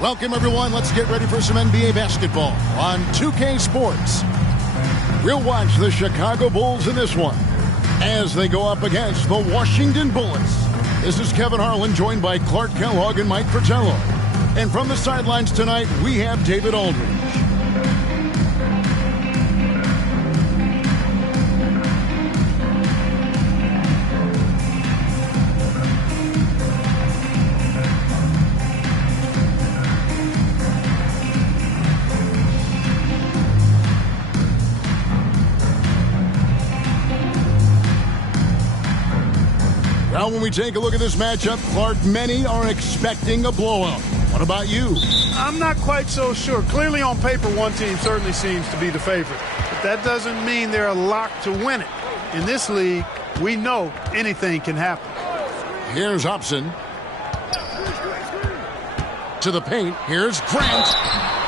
Welcome, everyone. Let's get ready for some NBA basketball on 2K Sports. We'll watch the Chicago Bulls in this one as they go up against the Washington Bullets. This is Kevin Harlan, joined by Clark Kellogg and Mike Fratello. And from the sidelines tonight, we have David Aldridge. Now, when we take a look at this matchup, Clark, many are expecting a blowout. What about you? I'm not quite so sure. Clearly on paper, one team certainly seems to be the favorite. But that doesn't mean they're a lock to win it. In this league, we know anything can happen. Here's Hobson. To the paint. Here's Grant.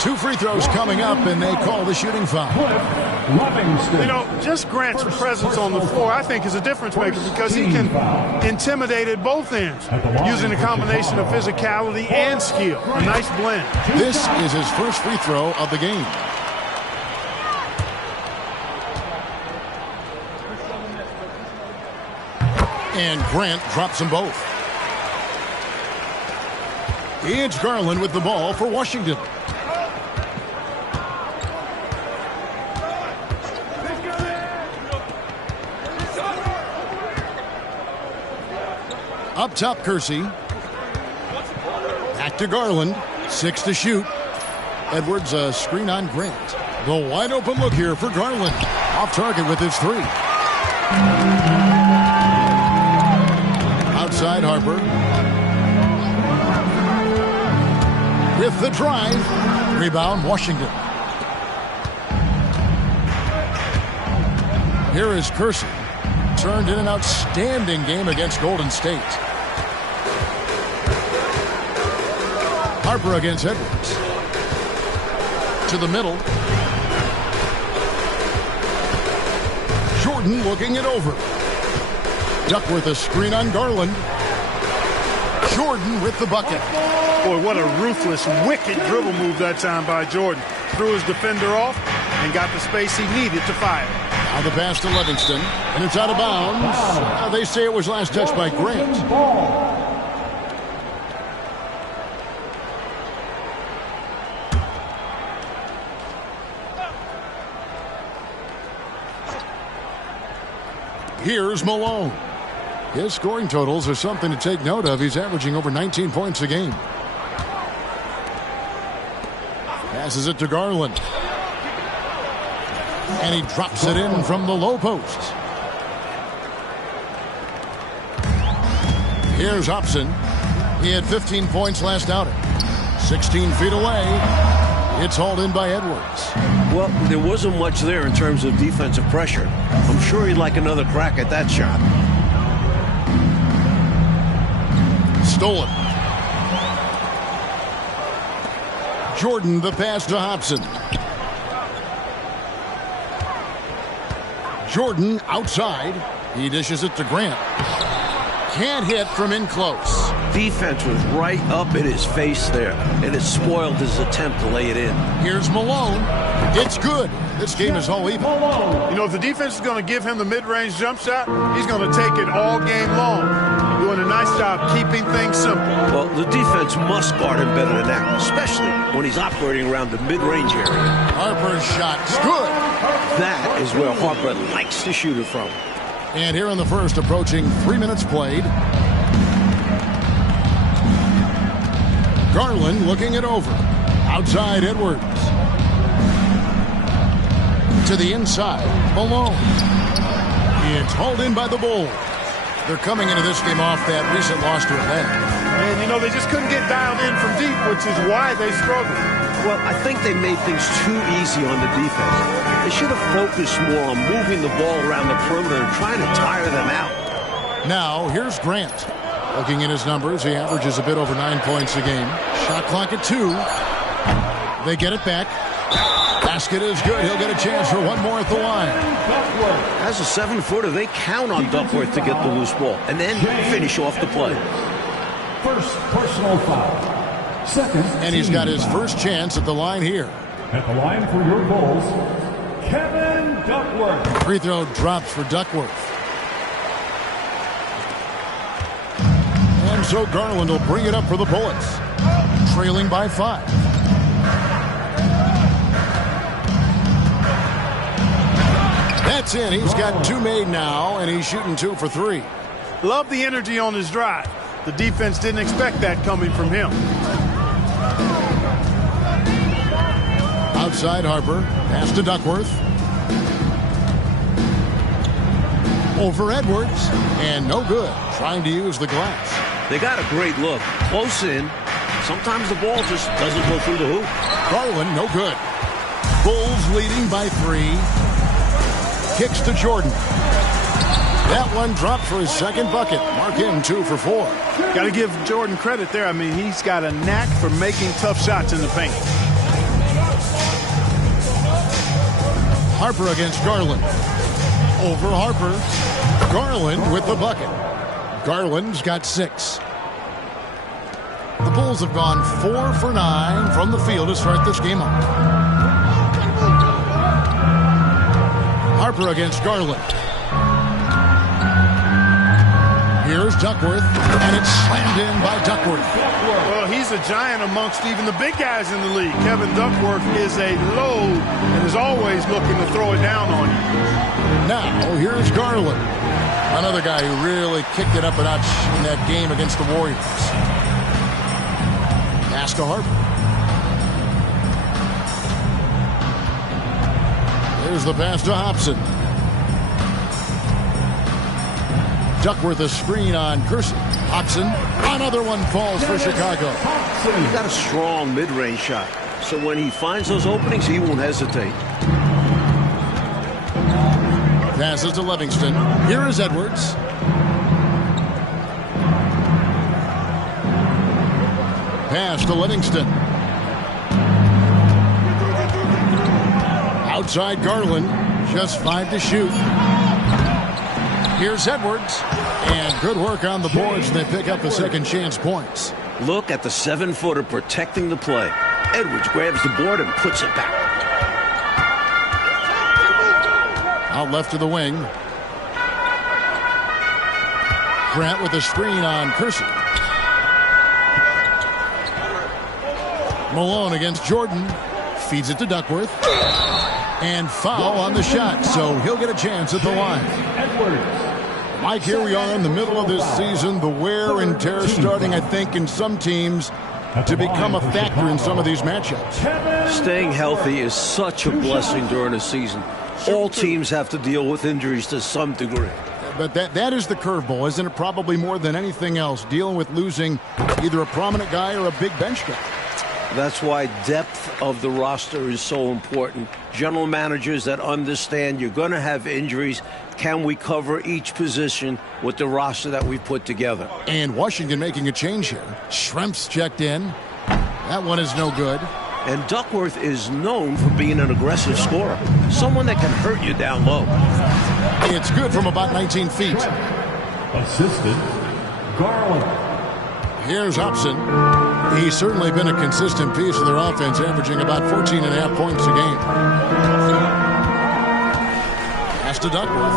2 free throws coming up, and they call the shooting foul. You know, just Grant's presence on the floor, I think, is a difference maker because he can intimidate at both ends using a combination of physicality and skill. A nice blend. This is his first free throw of the game. And Grant drops them both. It's Garland with the ball for Washington. Up top, Kersey. Back to Garland. 6 to shoot. Edwards, a screen on Grant. The wide open look here for Garland. Off target with his 3. Outside, Harper. With the drive. Rebound, Washington. Here is Kersey. Turned in an outstanding game against Golden State. Harper against Edwards. To the middle. Jordan looking it over. Duckworth, a screen on Garland. Jordan with the bucket. Boy, what a ruthless, wicked dribble move that time by Jordan. Threw his defender off and got the space he needed to fire. Now the pass to Livingston, and it's out of bounds. They say it was last touched by Grant. Here's Malone. His scoring totals are something to take note of. He's averaging over 19 points a game. Passes it to Garland. And he drops it in from the low post. Here's Hobson. He had 15 points last outing. 16 feet away. It's hauled in by Edwards. Well, there wasn't much there in terms of defensive pressure. I'm sure he'd like another crack at that shot. Stolen. Jordan, the pass to Hobson. Jordan outside. He dishes it to Grant. Can't hit from in close. Defense was right up in his face there, and it spoiled his attempt to lay it in. Here's Malone. It's good. This game is all even. You know, if the defense is going to give him the mid-range jump shot, he's going to take it all game long. Doing a nice job keeping things simple. Well, the defense must guard him better than that, especially when he's operating around the mid-range area. Harper's shot's good. That is where Harper likes to shoot it from. And here in the first, approaching 3 minutes played. Garland looking it over. Outside, Edwards. To the inside, Malone. It's hauled in by the Bulls. They're coming into this game off that recent loss to Atlanta. And, you know, they just couldn't get dialed in from deep, which is why they struggled. Well, I think they made things too easy on the defense. They should have focused more on moving the ball around the perimeter and trying to tire them out. Now, here's Grant. Looking at his numbers, he averages a bit over 9 points a game. Shot clock at 2. They get it back. Basket is good. He'll get a chance for one more at the line. As a 7-footer, they count on Duckworth to get the loose ball and then finish off the play. First personal foul. Second, and he's got his first chance at the line here. At the line for your Bulls, Kevin Duckworth. Free throw drops for Duckworth. And so Garland will bring it up for the Bullets. Trailing by 5. That's in. He's got 2 made now, and he's shooting 2 for 3. Love the energy on his drive. The defense didn't expect that coming from him. Outside Harper. Pass to Duckworth. Over Edwards. And no good. Trying to use the glass. They got a great look. Close in. Sometimes the ball just doesn't go through the hoop. Garland, no good. Bulls leading by 3. Kicks to Jordan. That one dropped for his second bucket. Mark him 2 for 4. Got to give Jordan credit there. I mean, he's got a knack for making tough shots in the paint. Harper against Garland. Over Harper. Garland with the bucket. Garland's got 6. The Bulls have gone 4 for 9 from the field to start this game off. Harper against Garland. Here's Duckworth, and it's slammed in by Duckworth. Well, he's a giant amongst even the big guys in the league. Kevin Duckworth is a load and is always looking to throw it down on you. Now, here's Garland. Another guy who really kicked it up a notch in that game against the Warriors. Pass to Harper. There's the pass to Hobson. Duckworth a screen on Kersey. Hobson. Another one falls for Chicago. He's got a strong mid-range shot. So when he finds those openings, he won't hesitate. Passes to Livingston. Here is Edwards. Pass to Livingston. Outside Garland. Just 5 to shoot. Here's Edwards. And good work on the boards. They pick up the second chance points. Look at the 7-footer protecting the play. Edwards grabs the board and puts it back. Out left to the wing. Grant with a screen on Kersey. Malone against Jordan. Feeds it to Duckworth. And foul on the shot, so he'll get a chance at the line. Mike, here we are in the middle of this season. The wear and tear starting, I think, in some teams to become a factor in some of these matchups. Staying healthy is such a blessing during a season. All teams have to deal with injuries to some degree. But that is the curveball, isn't it? Probably more than anything else, dealing with losing either a prominent guy or a big bench guy. That's why depth of the roster is so important. General managers that understand you're going to have injuries. Can we cover each position with the roster that we put together? And Washington making a change here. Schrempf's checked in. That one is no good. And Duckworth is known for being an aggressive scorer. Someone that can hurt you down low. It's good from about 19 feet. Assistant, Garland. Here's Hobson. He's certainly been a consistent piece of their offense, averaging about 14.5 points a game. Pass to Duckworth.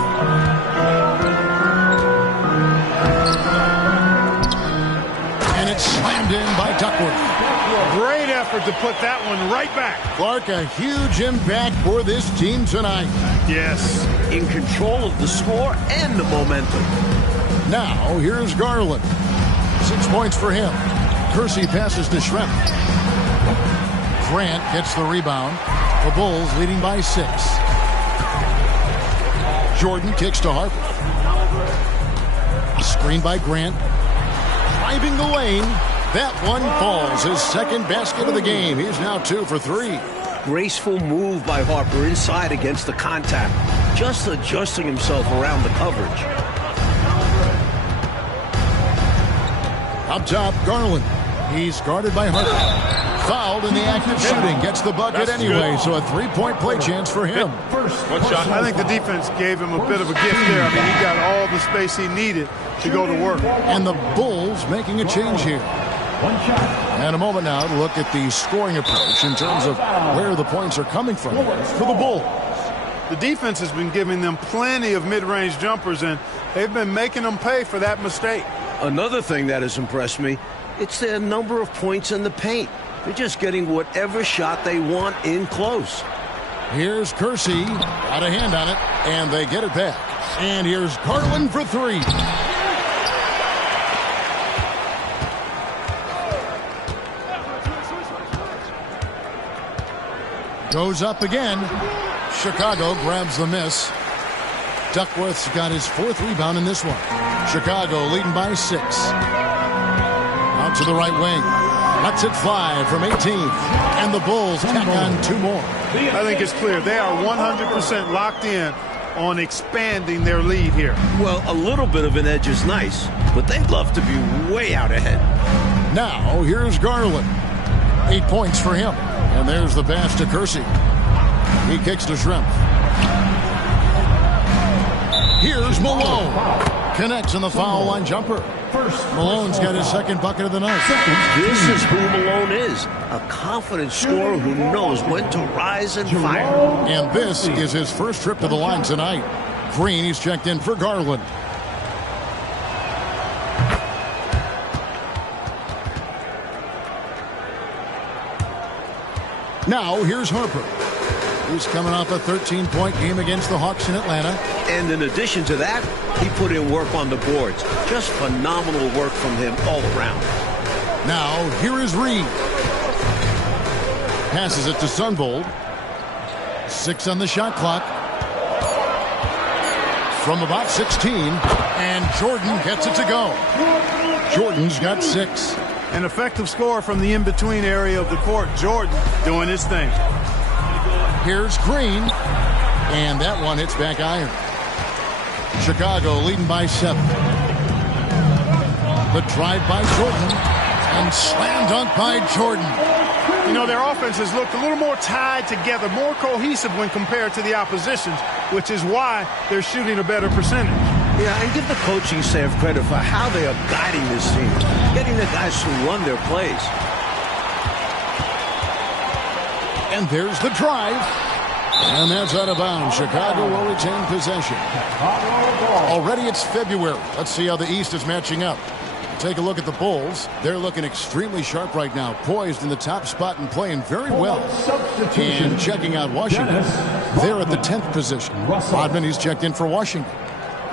And it's slammed in by Duckworth. Great effort to put that one right back. Clark, a huge impact for this team tonight. Yes. In control of the score and the momentum. Now, here's Garland. 6 points for him. Kersey passes to Schrempf. Grant gets the rebound. The Bulls leading by 6. Jordan kicks to Harper. Screen by Grant. driving the lane. That one falls. His second basket of the game. He's now 2 for 3. Graceful move by Harper inside against the contact. Just adjusting himself around the coverage. Up top, Garland. He's guarded by Harper. Fouled in the act of shooting. Gets the bucket anyway, so a 3-point play chance for him. I think the defense gave him a bit of a gift there. I mean, he got all the space he needed to go to work. And the Bulls making a change here. And a moment now to look at the scoring approach in terms of where the points are coming from for the Bulls. The defense has been giving them plenty of mid-range jumpers, and they've been making them pay for that mistake. Another thing that has impressed me, it's their number of points in the paint. They're just getting whatever shot they want in close. Here's Kersey. Got a hand on it, and they get it back. And here's Garland for 3. Goes up again. Chicago grabs the miss. Duckworth's got his 4th rebound in this one. Chicago leading by 6. Out to the right wing. Lets it fly from 18. And the Bulls tack on 2 more. I think it's clear. They are 100% locked in on expanding their lead here. Well, a little bit of an edge is nice, but they'd love to be way out ahead. Now, here's Garland. 8 points for him. And there's the pass to Kersey. He kicks to Schrempf. Here's Malone. Connects on the foul line jumper. Malone's got his 2nd bucket of the night. This is who Malone is. A confident scorer who knows when to rise and fire. And this is his first trip to the line tonight. Green, he's checked in for Garland. Now, here's Harper. He's coming off a 13-point game against the Hawks in Atlanta. And in addition to that, he put in work on the boards. Just phenomenal work from him all around. Now, here is Reed. Passes it to Sunvold. 6 on the shot clock. From about 16, and Jordan gets it to go. Jordan's got 6. An effective score from the in-between area of the court. Jordan doing his thing. Here's Green, and that one hits back iron. Chicago leading by 7. The drive by Jordan, and slam dunk by Jordan. You know, their offense has looked a little more tied together, more cohesive when compared to the opposition, which is why they're shooting a better percentage. Yeah, and give the coaching staff credit for how they are guiding this team, getting the guys to run their plays. And there's the drive. And that's out of bounds. Chicago will retain possession. Already it's February. Let's see how the East is matching up. Take a look at the Bulls. They're looking extremely sharp right now, poised in the top spot and playing very well. And checking out Washington, they're at the 10th position. Rodman, he's checked in for Washington.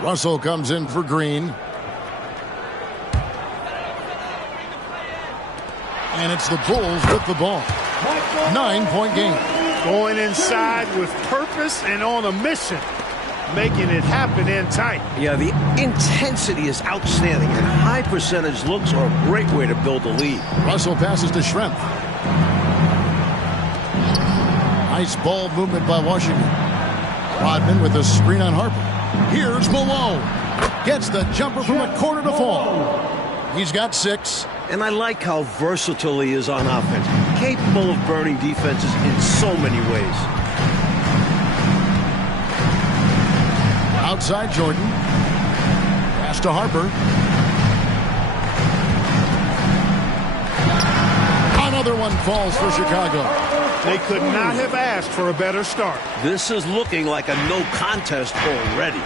Russell comes in for Green. And it's the Bulls with the ball. 9-point game. Going inside with purpose and on a mission. Making it happen in tight. Yeah, the intensity is outstanding, and high percentage looks are a great way to build a lead. Russell passes to Schrempf. Nice ball movement by Washington. Rodman with a screen on Harper. Here's Malone. Gets the jumper from a corner to fall. He's got 6. And I like how versatile he is on offense. Capable of burning defenses in so many ways. Outside Jordan. Pass to Harper. Another one falls for Chicago. They could not have asked for a better start. This is looking like a no contest already.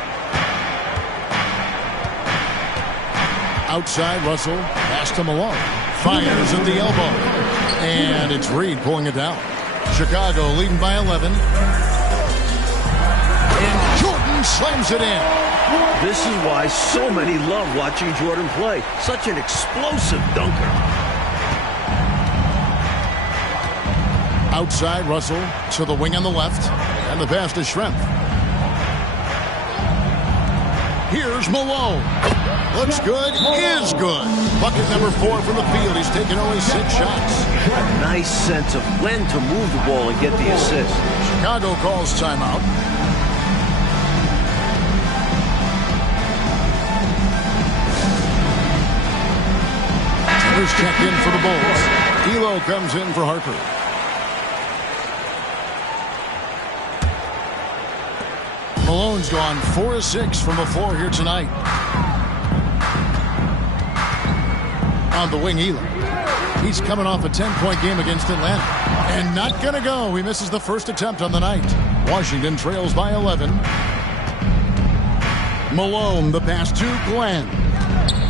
Outside Russell. Pass to Malone. Fires at the elbow. And it's Reed pulling it down. Chicago leading by 11. And Jordan slams it in. This is why so many love watching Jordan play. Such an explosive dunker. Outside Russell to the wing on the left. And the pass to Schrempf. Here's Malone. Looks good, is good. Bucket number 4 from the field. He's taken only 6 shots. A nice sense of when to move the ball and get the assist. Chicago calls timeout. Tenner's checked in for the Bulls. Elo comes in for Harper. Malone's gone 4 of 6 from the floor here tonight. On the wing, Elo. He's coming off a 10-point game against Atlanta. And not going to go. He misses the first attempt on the night. Washington trails by 11. Malone, the pass to Glenn.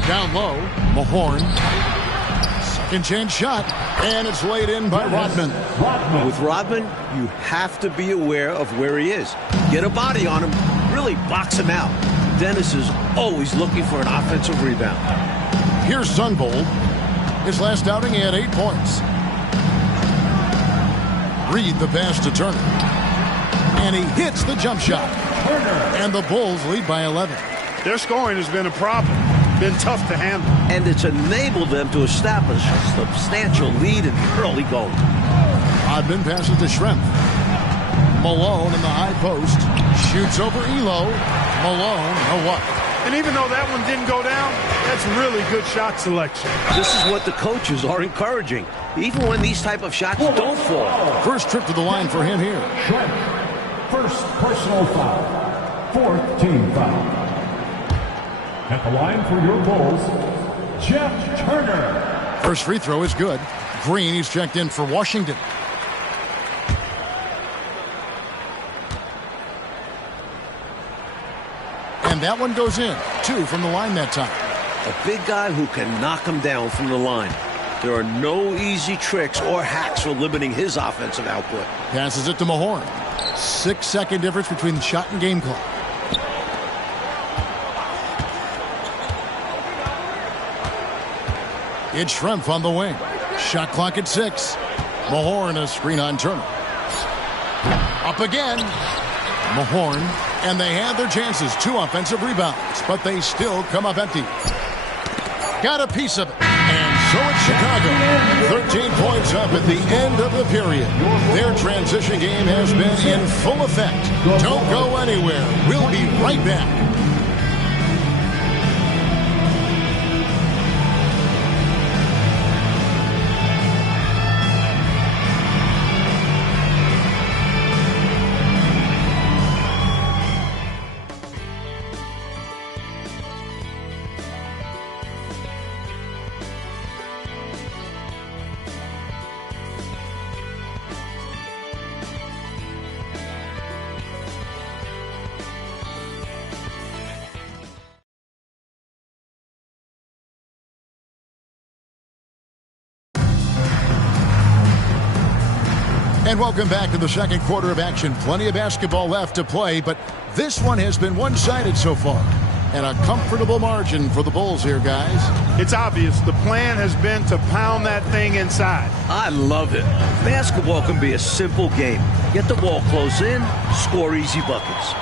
Down low, Mahorn. Second chance shot. And it's laid in by Rodman. With Rodman, you have to be aware of where he is. Get a body on him, really box him out. Dennis is always looking for an offensive rebound. Here's Sunvold. His last outing, he had 8 points. Reed the pass to Turner. And he hits the jump shot. And the Bulls lead by 11. Their scoring has been a problem. Been tough to handle. And it's enabled them to establish a substantial lead in the early going. Rodman passes to Schrempf. Malone in the high post. Shoots over Elo. Malone, no what? And even though that one didn't go down, that's really good shot selection. This is what the coaches are encouraging, even when these type of shots don't fall. First trip to the line for him here. Schrempf, first personal foul. 4th team foul. At the line for your Bulls, Jeff Turner. First free throw is good. Green, he's checked in for Washington. And that one goes in. 2 from the line that time. A big guy who can knock him down from the line. There are no easy tricks or hacks for limiting his offensive output. Passes it to Mahorn. 6-second difference between the shot and game clock. It's Schrempf on the wing. Shot clock at 6. Mahorn, a screen on Turner. Up again. Mahorn, and they had their chances. 2 offensive rebounds, but they still come up empty. Got a piece of it. And so it's Chicago. 13 points up at the end of the period. Their transition game has been in full effect. Don't go anywhere. We'll be right back. And welcome back to the second quarter of action. Plenty of basketball left to play, but this one has been one-sided so far. And a comfortable margin for the Bulls here, guys. It's obvious the plan has been to pound that thing inside. I love it. Basketball can be a simple game. Get the ball close in, score easy buckets.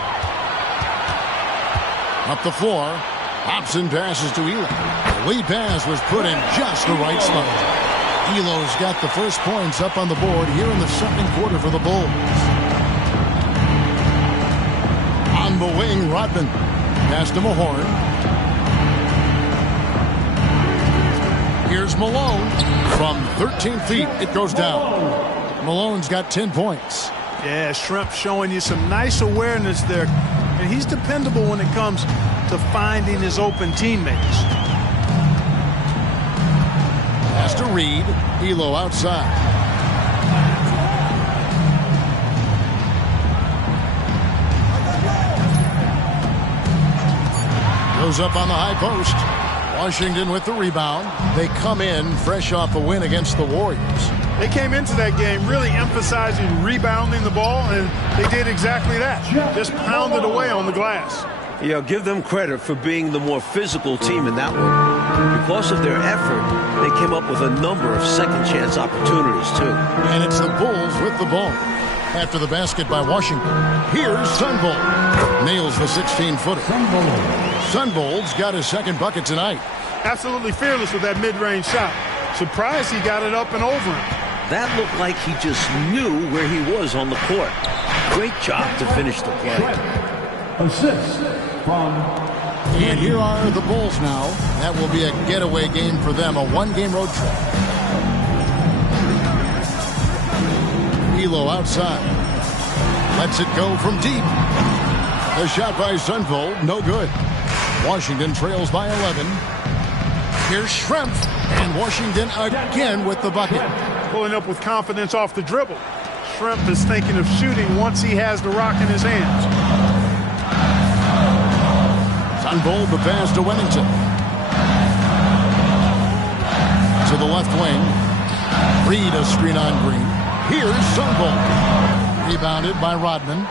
Up the floor, Hobson passes to Elo. The lead pass was put in just the right spot. Elo's got the first points up on the board here in the second quarter for the Bulls. On the wing, Rodman. Pass to Mahorn. Here's Malone. From 13 feet, it goes down. Malone's got 10 points. Yeah, Schrempf showing you some nice awareness there. And he's dependable when it comes to finding his open teammates. Pass to Reed. Elo outside. Goes up on the high post. Washington with the rebound. They come in fresh off a win against the Warriors. They came into that game really emphasizing rebounding the ball, and they did exactly that. Just pounded away on the glass. Yeah, give them credit for being the more physical team in that one. Because of their effort, they came up with a number of second-chance opportunities, too. And it's the Bulls with the ball. After the basket by Washington, here's Sunvold. Nails the 16-footer. Sunvold's got his second bucket tonight. Absolutely fearless with that mid-range shot. Surprised he got it up and over him. That looked like he just knew where he was on the court. Great job to finish the play. Assist from... And here are the Bulls now. That will be a getaway game for them, a one-game road trip. Elo outside. Lets it go from deep. A shot by Sunvold, no good. Washington trails by 11. Here's Schrempf, and Washington again with the bucket. Pulling up with confidence off the dribble. Schrempf is thinking of shooting once he has the rock in his hands. Sunvold the pass to Wennington. To the left wing. Reed a screen on Green. Here's Sunvold. Rebounded by Rodman.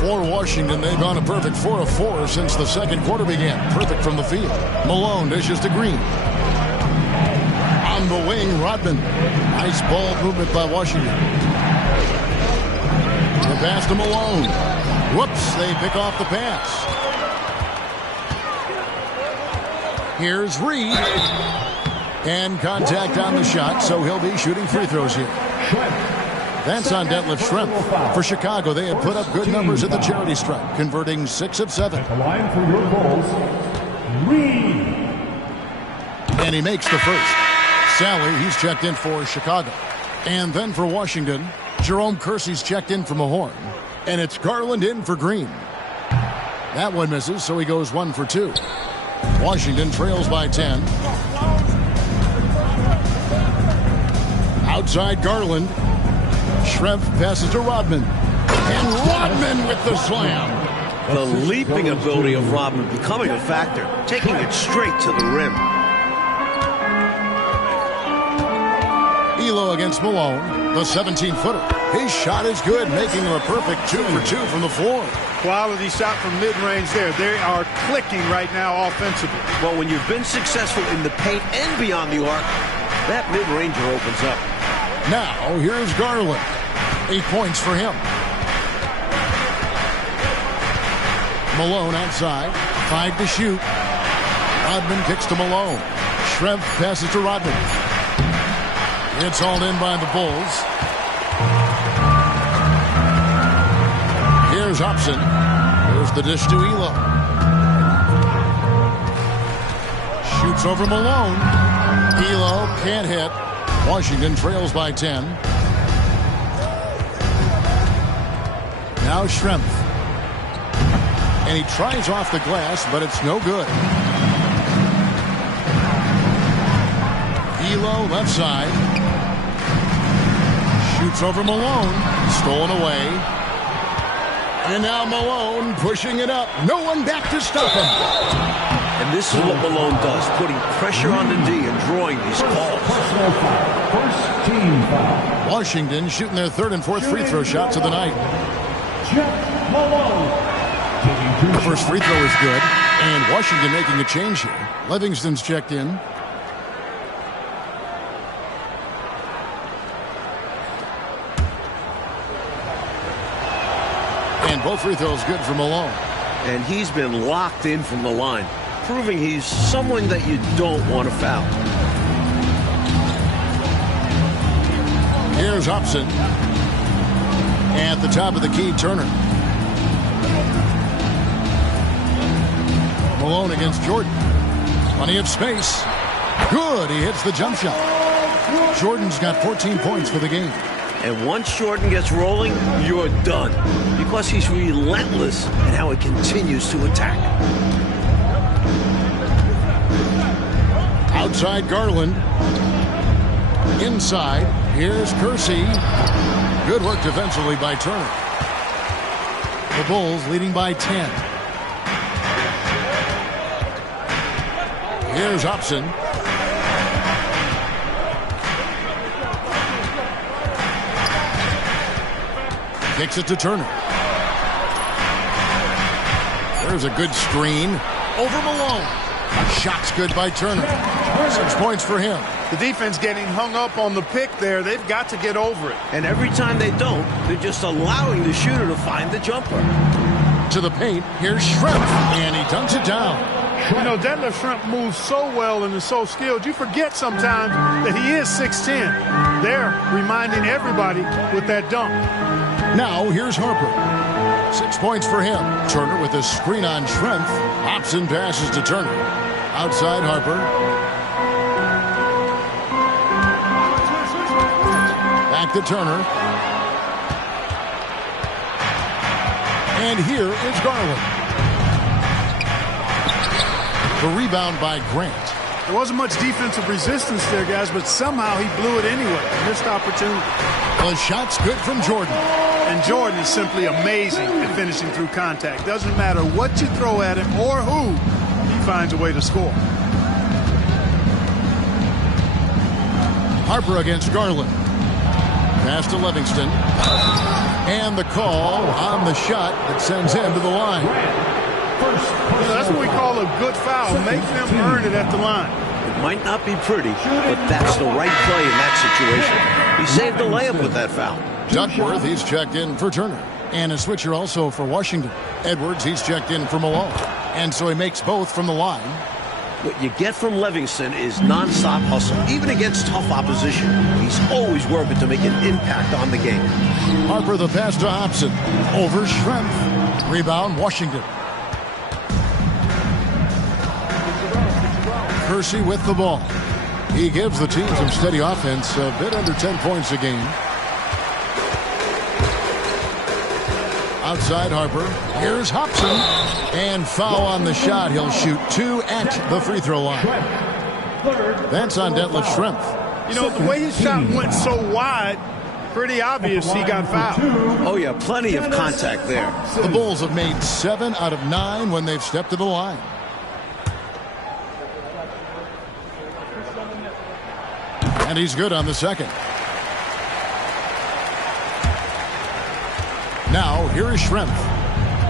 For Washington, they've gone a perfect 4 of 4 since the second quarter began. Perfect from the field. Malone dishes to Green. On the wing, Rodman. Nice ball movement by Washington. The pass to Malone. Whoops, they pick off the pass. Here's Reed. And contact on the shot, so he'll be shooting free throws here. That's on Detlef Schrempf. For Chicago, they had put up good numbers at the charity stripe, converting 6 of 7. The line for your Bulls, Reed. And he makes the first. Sally, he's checked in for Chicago. And then for Washington, Jerome Kersey's checked in for Mahorn. And it's Garland in for Green. That one misses, so he goes 1 for 2. Washington trails by 10. Outside Garland. Schrempf passes to Rodman. And Rodman with the slam. The leaping ability of Rodman becoming a factor, taking it straight to the rim. Elo against Malone, the 17-footer. His shot is good, making him a perfect 2 for 2 from the floor. Quality shot from mid-range there. They are clicking right now offensively. Well, when you've been successful in the paint and beyond the arc, that mid-ranger opens up. Now, here's Garland. 8 points for him. Malone outside. 5 to shoot. Rodman kicks to Malone. Schrempf passes to Rodman. It's hauled in by the Bulls. Here's Hobson. Here's the dish to Elo. Shoots over Malone. Elo can't hit. Washington trails by 10. Now Schrempf. And he tries off the glass, but it's no good. Elo left side. Shoots over Malone. Stolen away. And now Malone pushing it up. No one back to stop him. And this is what Malone does, putting pressure on the D and drawing these calls. First team foul. Washington shooting their 3rd and 4th free throw shots of the night. Jeff Malone. The first free throw is good. And Washington making a change here. Livingston's checked in. And both free throws good for Malone. And he's been locked in from the line, proving he's someone that you don't want to foul. Here's Hobson. At the top of the key, Turner. Malone against Jordan. Plenty of space. Good. He hits the jump shot. Jordan's got 14 points for the game. And once Jordan gets rolling, you're done. Because he's relentless in how he continues to attack. Outside Garland. Inside. Here's Kersey. Good work defensively by Turner. The Bulls leading by 10. Here's Hobson. Kicks it to Turner. There's a good screen. Over Malone. Shot's good by Turner. 6 points for him. The defense getting hung up on the pick there. They've got to get over it. And every time they don't, they're just allowing the shooter to find the jumper. To the paint, here's Schrempf, and he dunks it down. You know, Detlef Schrempf moves so well and is so skilled, you forget sometimes that he is 6'10". They're reminding everybody with that dunk. Now, here's Harper. 6 points for him. Turner with a screen on Schrempf. Hobson passes to Turner. Outside Harper. Back to Turner. And here is Garland. The rebound by Grant. There wasn't much defensive resistance there, guys, but somehow he blew it anyway. Missed opportunity. The shot's good from Jordan. And Jordan is simply amazing at finishing through contact. Doesn't matter what you throw at him or who, he finds a way to score. Harper against Garland. Pass to Livingston. And the call on the shot that sends him to the line. That's what we call a good foul. Make them earn it at the line. It might not be pretty, but that's the right play in that situation. He saved the layup with that foul. Duckworth, he's checked in for Turner. And a switcher also for Washington. Edwards, he's checked in for Malone. And so he makes both from the line. What you get from Livingston is nonstop hustle, even against tough opposition. He's always working to make an impact on the game. Harper the pass to Hobson. Over Schrempf. Rebound, Washington. Kersey with the ball. He gives the team some steady offense, a bit under 10 points a game. Outside Harper. Here's Hobson. And foul on the shot. He'll shoot 2 at the free throw line. That's on Detlef Schrempf. You know, the way his shot went so wide, pretty obvious he got fouled. Oh, yeah, plenty of contact there. The Bulls have made 7 out of 9 when they've stepped to the line. And he's good on the second. Now, here is Schrempf.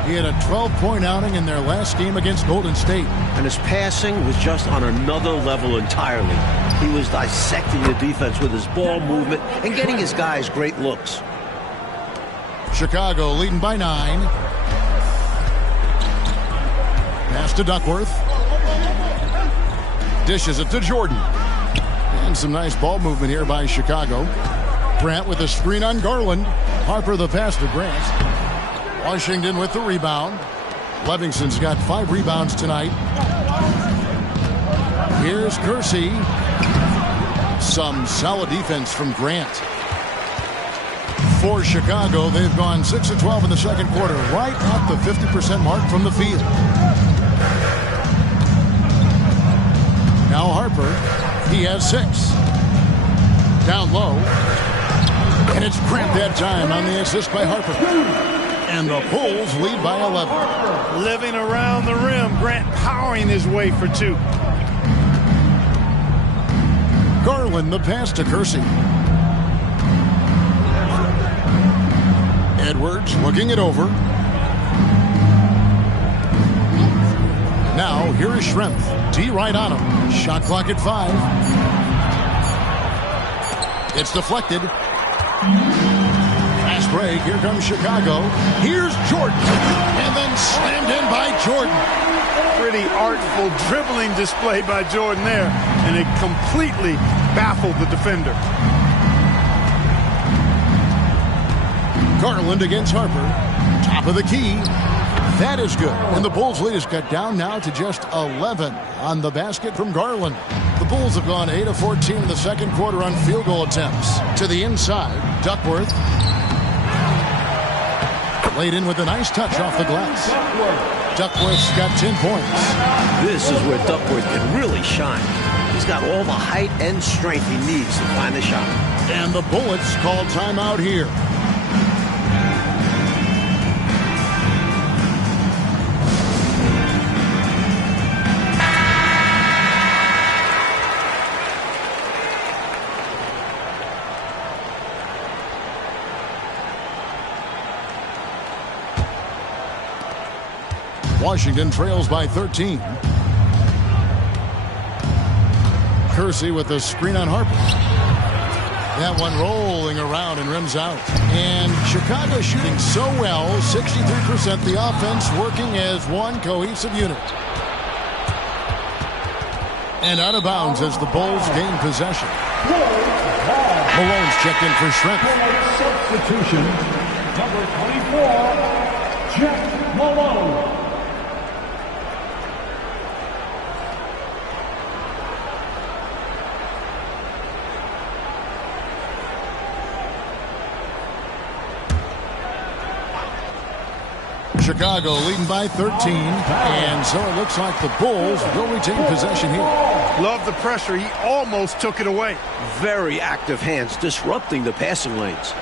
He had a 12-point outing in their last game against Golden State. And his passing was just on another level entirely. He was dissecting the defense with his ball movement and getting his guys great looks. Chicago leading by 9. Pass to Duckworth. Dishes it to Jordan. And some nice ball movement here by Chicago. Grant with a screen on Garland. Harper the pass to Grant. Washington with the rebound. Livingston's got 5 rebounds tonight. Here's Kersey. Some solid defense from Grant. For Chicago, they've gone 6 of 12 in the second quarter, right at the 50% mark from the field. Now Harper, he has 6. Down low. And it's Grant that time on the assist by Harper. And the Bulls lead by 11. Living around the rim, Grant powering his way for 2. Garland the pass to Kersey. Edwards looking it over. Now here is Schrempf. D right on him. Shot clock at 5. It's deflected. Fast break. Here comes Chicago. Here's Jordan. And then slammed in by Jordan. Pretty artful dribbling display by Jordan there. And it completely baffled the defender. Garland against Harper. Top of the key. That is good. And the Bulls lead is cut down now to just 11 on the basket from Garland. The Bulls have gone 8 of 14 in the second quarter on field goal attempts. To the inside, Duckworth. Laid in with a nice touch off the glass. Duckworth's got 10 points. This is where Duckworth can really shine. He's got all the height and strength he needs to find the shot. And the Bullets call timeout here. Washington trails by 13. Kersey with the screen on Harper. That one rolling around and rims out. And Chicago shooting so well, 63%. The offense working as one cohesive unit. And out of bounds as the Bulls gain possession. Malone's checked in for Schrempf. Substitution, number 24, Jeff Malone. Chicago leading by 13, and so it looks like the Bulls will retain possession here. Love the pressure. He almost took it away. Very active hands, disrupting the passing lanes.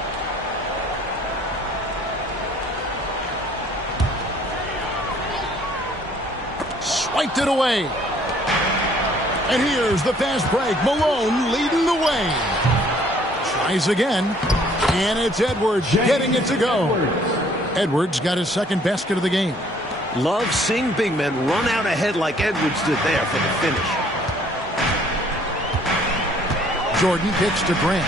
Swiped it away. And here's the fast break. Malone leading the way. Tries again, and it's Edwards getting it to go. Edwards got his second basket of the game. Love seeing big men run out ahead like Edwards did there for the finish. Jordan kicks to Grant.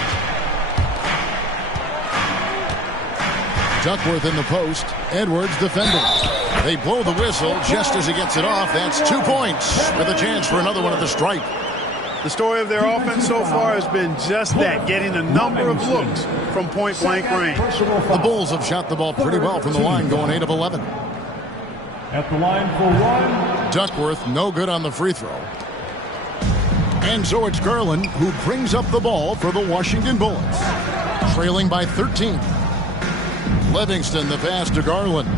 Duckworth in the post. Edwards defending. They blow the whistle just as he gets it off. That's 2 points with a chance for another one at the stripe. The story of their offense so far has been just that, getting a number of looks from point-blank range. The Bulls have shot the ball pretty well from the line, going 8 of 11. At the line for one, Duckworth no good on the free throw. And so it's Garland who brings up the ball for the Washington Bullets. Trailing by 13. Livingston the pass to Garland.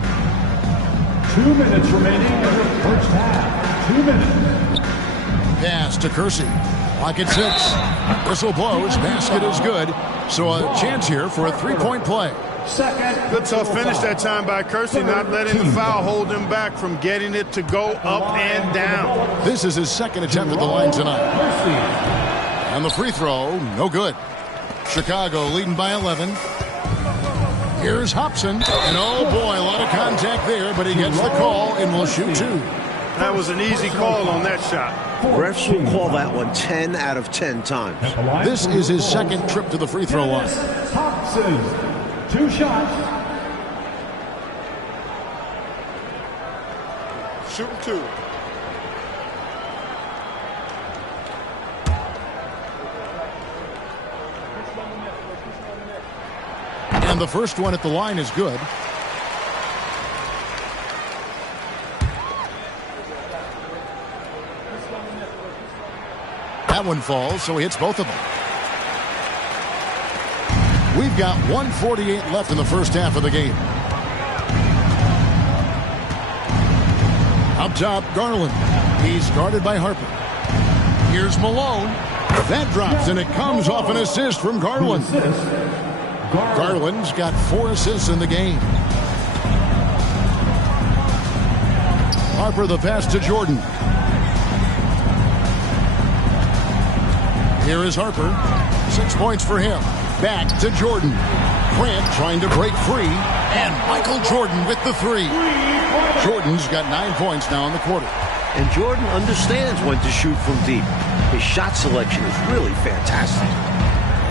2 minutes remaining in the first half. 2 minutes. Pass to Kersey. Clock at 6. Whistle blows. Basket is good. So a chance here for a three-point play. Good tough finish that time by Kersey, not letting the foul hold him back from getting it to go up and down. This is his second attempt at the line tonight. And the free throw, no good. Chicago leading by 11. Here's Hobson. And oh boy, a lot of contact there, but he gets the call and will shoot 2. That was an easy call on that shot. Refs will call that one 10 out of 10 times. This is his second trip to the free throw line. Hobson. 2 shots. Shooting 2. And the first one at the line is good. That one falls, so he hits both of them. We've got 1:48 left in the first half of the game. Up top, Garland. He's guarded by Harper. Here's Malone. That drops, and it comes off an assist from Garland. Garland's got 4 assists in the game. Harper the pass to Jordan. Here is Harper. 6 points for him. Back to Jordan. Grant trying to break free. And Michael Jordan with the 3. Jordan's got 9 points now in the quarter. And Jordan understands when to shoot from deep. His shot selection is really fantastic.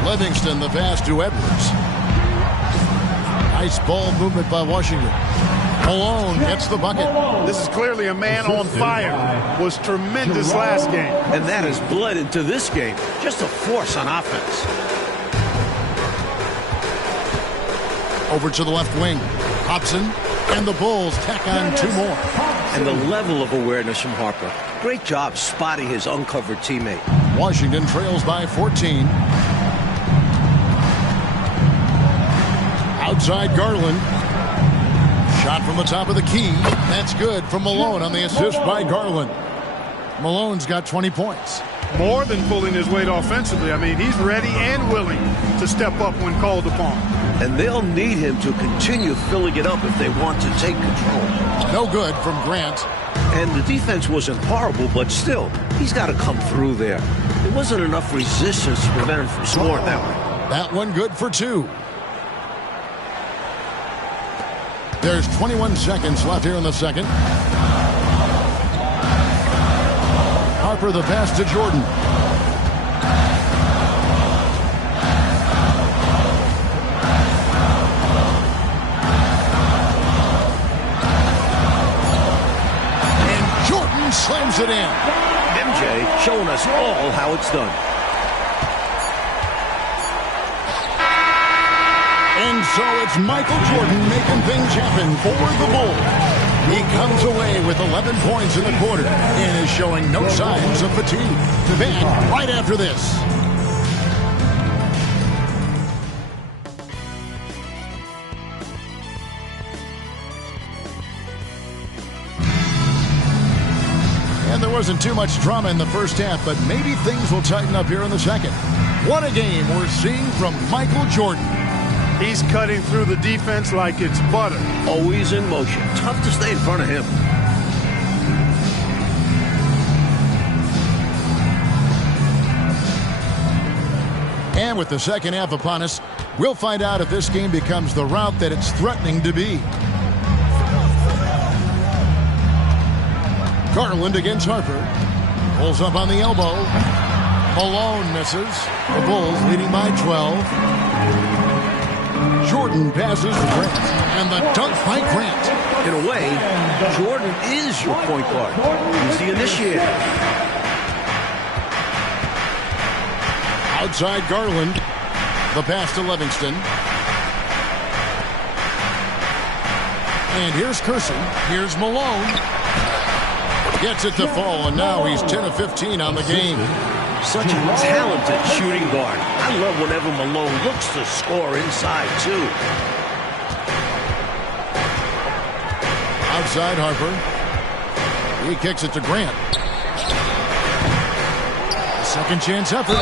Livingston the pass to Edwards. Nice ball movement by Washington. Malone gets the bucket. This is clearly a man on fire. Was tremendous last game. And that has bled into this game. Just a force on offense. Over to the left wing. Hobson and the Bulls tack on 2 more. And the level of awareness from Harper. Great job spotting his uncovered teammate. Washington trails by 14. Outside Garland. Shot from the top of the key. That's good from Malone on the assist by Garland. Malone's got 20 points. More than pulling his weight offensively. I mean, he's ready and willing to step up when called upon. And they'll need him to continue filling it up if they want to take control. No good from Grant. And the defense wasn't horrible, but still, he's got to come through there. There wasn't enough resistance to prevent him from scoring that one. That one good for 2. There's 21 seconds left here in the second. Harper the pass to Jordan. it in. MJ showing us all how it's done. And so it's Michael Jordan making things happen for the Bulls. He comes away with 11 points in the quarter and is showing no signs of fatigue. Back right after this. And there wasn't too much drama in the first half, but maybe things will tighten up here in the second. What a game we're seeing from Michael Jordan. He's cutting through the defense like it's butter. Always in motion. Tough to stay in front of him. And with the second half upon us, we'll find out if this game becomes the rout that it's threatening to be. Garland against Harper. Pulls up on the elbow. Malone misses. The Bulls leading by 12. Jordan passes to Grant. And the dunk by Grant. In a way, Jordan is your point guard. He's the initiator. Outside Garland. The pass to Livingston. And here's Kersey. Here's Malone. Gets it to fall, and now he's 10 of 15 on the game. Such a talented shooting guard. I love whenever Malone looks to score inside, too. Outside Harper. He kicks it to Grant. A second chance effort.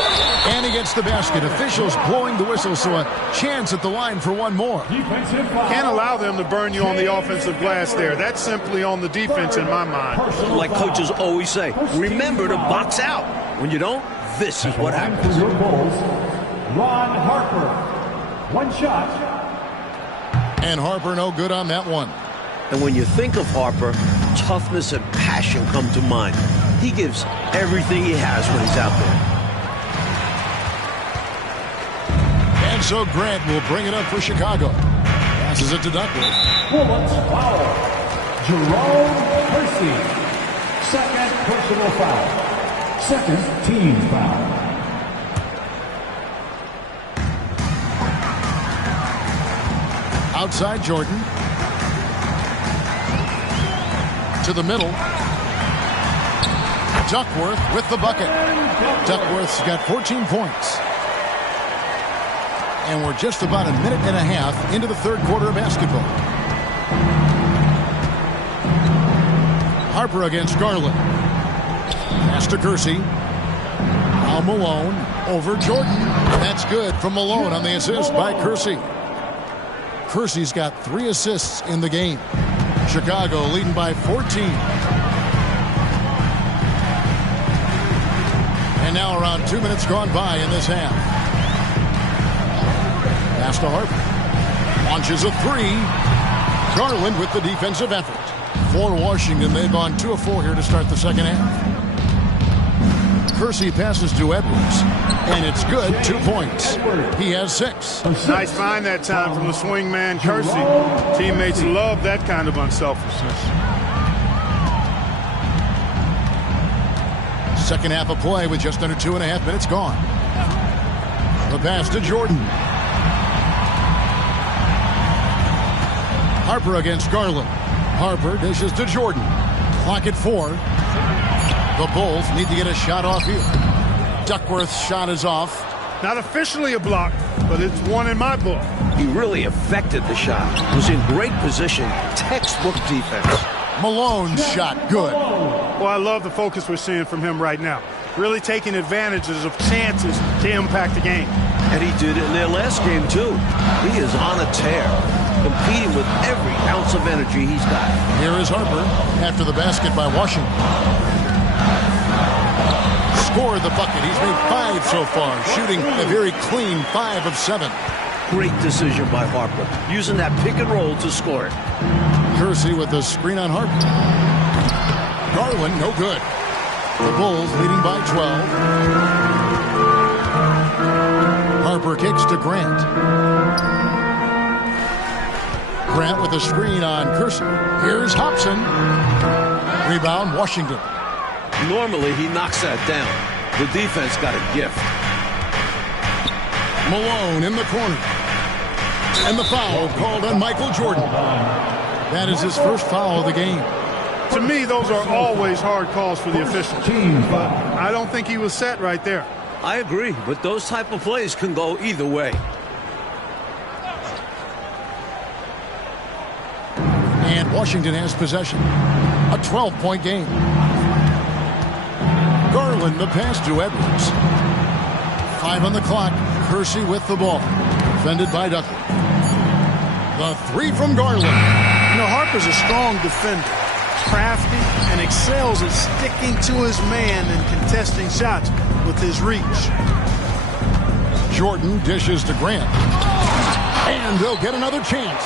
And he gets the basket. Officials blowing the whistle, so a chance at the line for one more. Can't allow them to burn you on the offensive glass there. That's simply on the defense in my mind. Like coaches always say, remember to box out. When you don't, this is what happens. For your Bulls, Ron Harper. One shot. And Harper no good on that one. And when you think of Harper, toughness and passion come to mind. He gives everything he has when he's out there. And so Grant will bring it up for Chicago. Passes it to Duckworth. Bullets foul. Jerome Kersey. Second personal foul. Second team foul. Outside Jordan. To the middle. Duckworth with the bucket. Duckworth's got 14 points. And we're just about a minute and a half into the third quarter of basketball. Harper against Garland. Pass to Kersey. Now Malone over Jordan. That's good from Malone on the assist by Kersey. Kersey's got 3 assists in the game. Chicago leading by 14. And now around 2 minutes gone by in this half. Pass to Harper. Launches a 3. Garland with the defensive effort. For Washington, they've gone 2 of 4 here to start the second half. Kersey passes to Edwards. And it's good. 2 points. He has 6. Nice find that time from the swing man, Kersey. Teammates love that kind of unselfishness. Second half of play with just under 2.5 minutes gone. The pass to Jordan. Harper against Garland. Harper dishes to Jordan. Clock at 4. The Bulls need to get a shot off here. Duckworth's shot is off. Not officially a block, but it's one in my book. He really affected the shot. Was in great position. Textbook defense. Malone's shot good. Well, I love the focus we're seeing from him right now. Really taking advantages of chances to impact the game. And he did it in their last game, too. He is on a tear, competing with every ounce of energy he's got. Here is Harper after the basket by Washington. Scored the bucket. He's made 5 so far, shooting a very clean 5 of 7. Great decision by Harper, using that pick and roll to score it. Kersey with the screen on Harper. Garland, no good. The Bulls leading by 12. Harper kicks to Grant. Grant with a screen on Kersey. Here's Hobson. Rebound, Washington. Normally, he knocks that down. The defense got a gift. Malone in the corner. And the foul called on Michael Jordan. That is his first foul of the game. To me, those are always hard calls for the officials. But I don't think he was set right there. I agree, but those type of plays can go either way. And Washington has possession. A 12-point game. Garland the pass to Edwards. 5 on the clock. Kersey with the ball. Defended by Duckworth. The 3 from Garland. You know, Harper's a strong defender. Crafty and excels at sticking to his man and contesting shots with his reach. Jordan dishes to Grant. And they'll get another chance.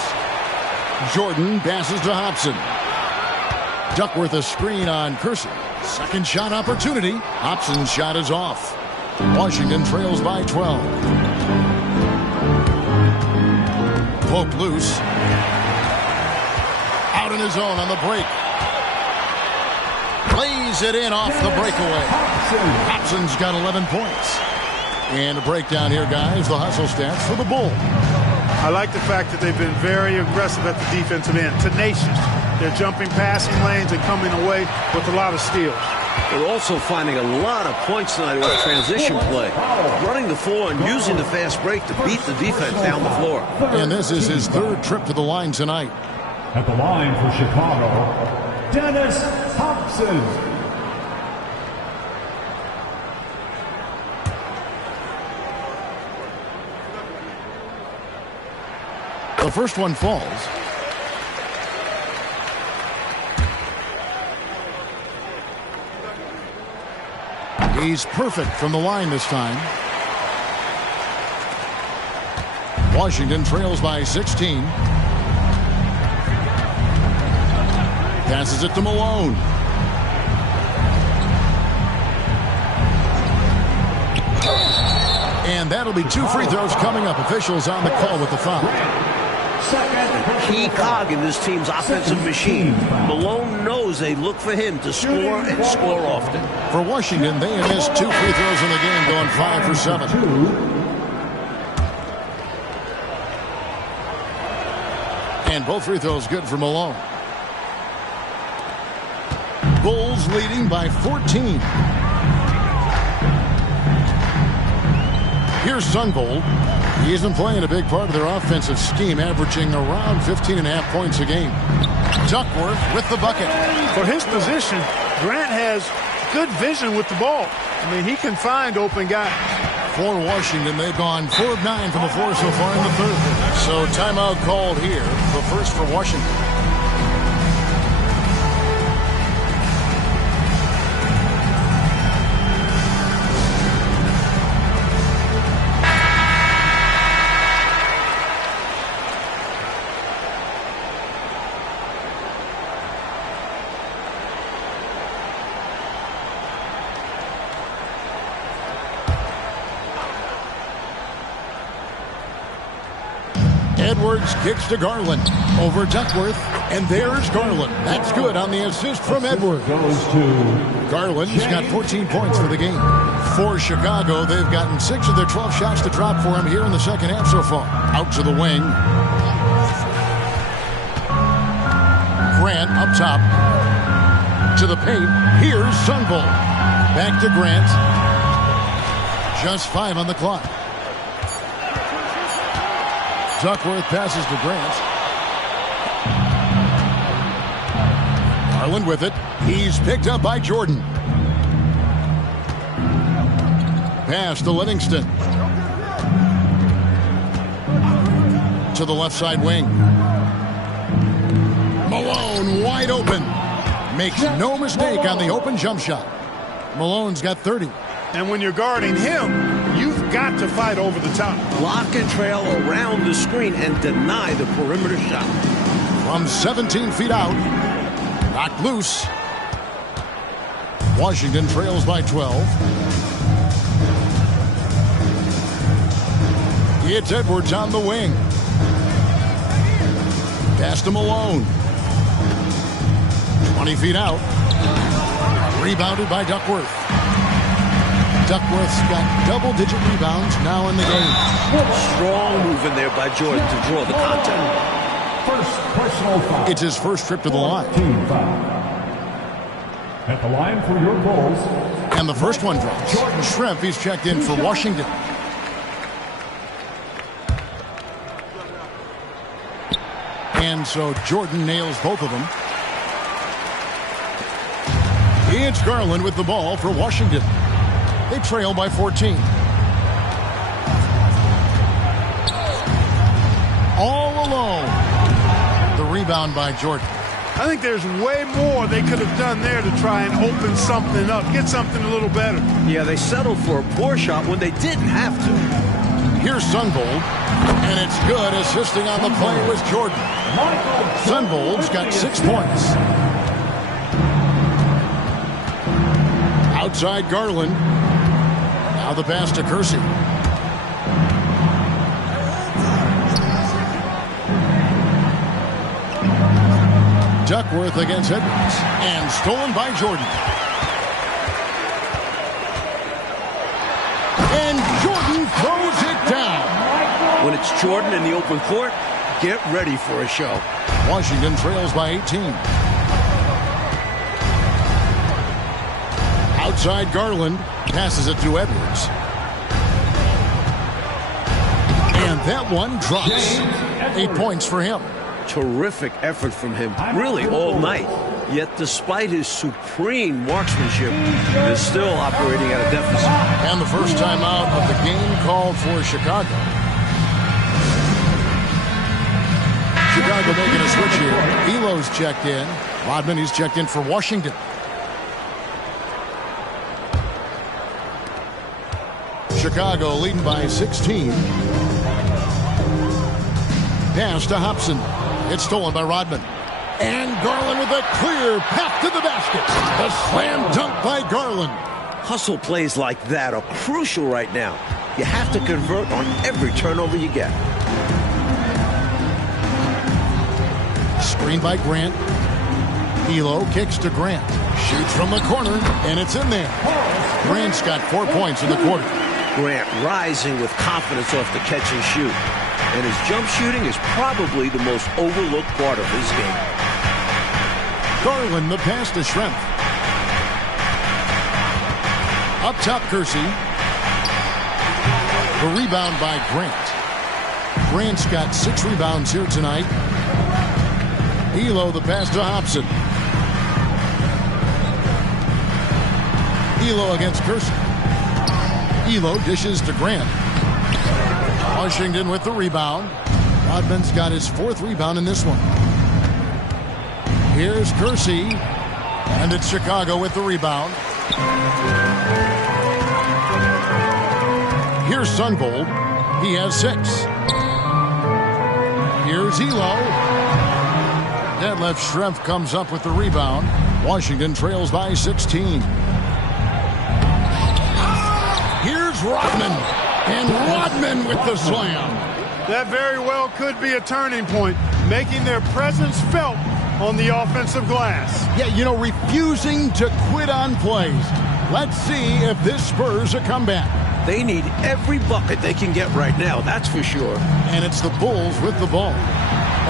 Jordan passes to Hobson. Duckworth a screen on Kersey. Second shot opportunity. Hobson's shot is off. Washington trails by 12. Poked loose. Out in his own on the break. Plays it in off the breakaway. Hobson's got 11 points. And a breakdown here, guys. The hustle stats for the Bulls. I like the fact that they've been very aggressive at the defensive end. Tenacious. They're jumping passing lanes and coming away with a lot of steals. They're also finding a lot of points tonight with transition play. Running the floor and using the fast break to beat the defense down the floor. And this is his third trip to the line tonight. At the line for Chicago, Dennis Thompson. The first one falls. He's perfect from the line this time. Washington trails by 16. Passes it to Malone. And that'll be 2 free throws coming up. Officials on the call with the foul. Key cog in this team's offensive machine. Malone knows they look for him to score and score often. For Washington, they have missed 2 free throws in the game, going 5 for 7. And both free throws good for Malone. Bulls leading by 14. Here's Sunvold. He isn't playing a big part of their offensive scheme, averaging around 15.5 points a game. Duckworth with the bucket. For his position, Grant has good vision with the ball. I mean, he can find open guys. For Washington, they've gone 4 of 9 from the floor so far in the third. So timeout called here, the first for Washington. Edwards kicks to Garland. Over Duckworth. And there's Garland. That's good on the assist from Edwards. Garland's got 14 points for the game. For Chicago, they've gotten 6 of their 12 shots to drop for him here in the second half so far. Out to the wing. Grant up top. To the paint. Here's Sunvold. Back to Grant. Just 5 on the clock. Duckworth passes to Grant. Garland with it. He's picked up by Jordan. Pass to Livingston. To the left side wing. Malone wide open. Makes no mistake on the open jump shot. Malone's got 30. And when you're guarding him, you've got to fight over the top. Block and trail around the screen and deny the perimeter shot. From 17 feet out. Knocked loose. Washington trails by 12. It's Edwards on the wing. Pass to Malone. 20 feet out. Rebounded by Duckworth. Duckworth's got double-digit rebounds now in the game. Strong move in there by Jordan to draw the contact. First personal foul. It's his first trip to the line. Team foul. At the line for your Bulls. And the first one drops. Schrempf, he's checked in for Washington. And so Jordan nails both of them. It's Garland with the ball for Washington. They trail by 14. All alone. The rebound by Jordan. I think there's way more they could have done there to try and open something up, get something a little better. Yeah, they settled for a poor shot when they didn't have to. Here's Sunvold, and it's good. Assisting on the play was Jordan. Sunvold's got 6 points. Outside Garland. Now the pass to Kersey. Duckworth against Edwards. And stolen by Jordan. And Jordan throws it down. When it's Jordan in the open court, get ready for a show. Washington trails by 18. Outside Garland. Passes it to Edwards. And that one drops. 8 points for him. Terrific effort from him, really all night. Yet despite his supreme marksmanship, is still operating at a deficit. And the first time out of the game called for Chicago. Chicago making a switch here. Elo's checked in. Rodman, he's checked in for Washington. Chicago leading by 16. Pass to Hobson. It's stolen by Rodman. And Garland with a clear path to the basket. A slam dunk by Garland. Hustle plays like that are crucial right now. You have to convert on every turnover you get. Screen by Grant. Elo kicks to Grant. Shoots from the corner, and it's in there. Grant's got 4 points in the quarter. Grant rising with confidence off the catch and shoot. And his jump shooting is probably the most overlooked part of his game. Garland, the pass to Schrempf. Up top, Kersey. The rebound by Grant. Grant's got 6 rebounds here tonight. Elo, the pass to Hobson. Elo against Kersey. Elo dishes to Grant. Washington with the rebound. Rodman's got his 4th rebound in this one. Here's Kersey. And it's Chicago with the rebound. Here's Sunvold. He has 6. Here's Elo. Detlef Schrempf comes up with the rebound. Washington trails by 16. Here's Rodman. And Rodman with the slam. That very well could be a turning point, making their presence felt on the offensive glass. Yeah, you know, refusing to quit on plays. Let's see if this spurs a comeback. They need every bucket they can get right now, that's for sure. And it's the Bulls with the ball.